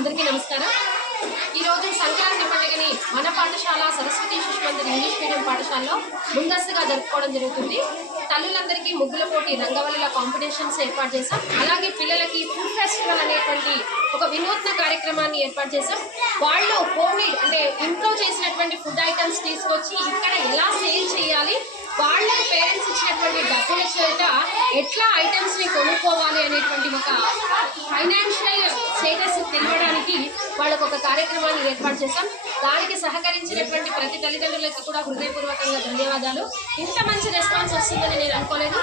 అందరికీ నమస్కారం. ఈరోజు సంక్రాంతి పండుగని మన పాఠశాల సరస్వతి శిశు మందిర్ ఇంగ్లీష్ మీడియం పాఠశాలలో ముందస్తుగా జరుపుకోవడం జరుగుతుంది. తల్లులందరికీ ముగ్గుల పోటీ, రంగవల్లుల కాంపిటీషన్స్ ఏర్పాటు చేశాం. అలాగే పిల్లలకి ఫుడ్ ఫెస్టివల్ అనేటువంటి ఒక వినూత్న కార్యక్రమాన్ని ఏర్పాటు చేశాం. వాళ్ళు హోమ్మేడ్ అంటే ఇంట్లో చేసినటువంటి ఫుడ్ ఐటమ్స్ తీసుకొచ్చి ఇక్కడ ఎలా సేల్ చేయాలి, వాళ్ళకి పేరెంట్స్ ఇచ్చినటువంటి డబ్బుల చేత ఎట్లా ఐటమ్స్ని కొనుక్కోవాలి అనేటువంటి ఒక ఫైనాన్షియల్ స్టేటస్ తెలియడానికి వాళ్ళకు ఒక కార్యక్రమాన్ని ఏర్పాటు చేశాం. దానికి సహకరించినటువంటి ప్రతి తల్లిదండ్రులకి కూడా హృదయపూర్వకంగా ధన్యవాదాలు. ఇంత మంచి రెస్పాన్స్ వస్తుందని నేను అనుకోలేదు.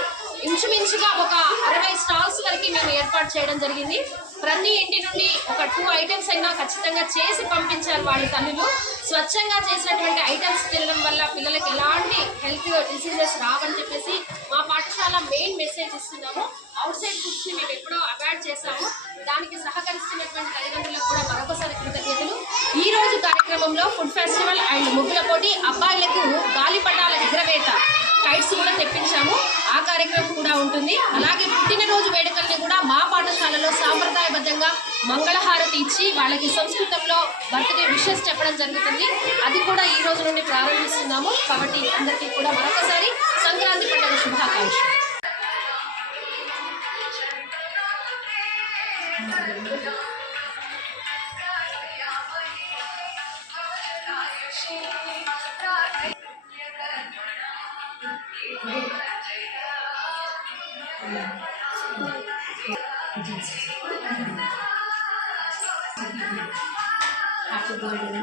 ఇంచుమించుగా ఒక 60 స్టాల్స్ వరకు మేము ఏర్పాటు చేయడం జరిగింది. ప్రతి ఇంటి నుండి ఒక 2 ఐటమ్స్ అయినా ఖచ్చితంగా చేసి పంపించారు వాళ్ళు తల్లులు. స్వచ్ఛంగా చేసినటువంటి ఐటమ్స్ తినడం వల్ల పిల్లలకి ఎలాంటి హెల్త్ డిసీజెస్ రావని చెప్పేసి మా పాఠశాల మెయిన్ మెసేజ్ ఇస్తున్నాము. అవుట్ సైడ్ ఫుడ్స్ని మేము ఎప్పుడో అవాయిడ్ చేశాము. దానికి సహకరిస్తున్నటువంటి తల్లిదండ్రులకు కూడా మరొకసారి కృతజ్ఞతలు. ఈ రోజు కార్యక్రమంలో ఫుడ్ ఫెస్టివల్ అండ్ ముగ్గుల పోటీ, అబ్బాయిలకు గాలిపటాల ఎగరవేత, కైట్స్ కూడా తెప్పించాము. ఆ కార్యక్రమం కూడా ఉంటుంది. అలాగే పుట్టినరోజు వేడుకల్ని కూడా మా పాఠశాలలో సాంప్రదాయబద్ధంగా మంగళహారతి ఇచ్చి వాళ్ళకి సంస్కృతంలో బర్త్డే విషెస్ చెప్పడం జరుగుతుంది. అది కూడా ఈ రోజు నుండి ప్రారంభిస్తున్నాము. కాబట్టి అందరికీ కూడా మరొకసారి సంక్రాంతి పండుగ శుభాకాంక్షలు. Happy birthday.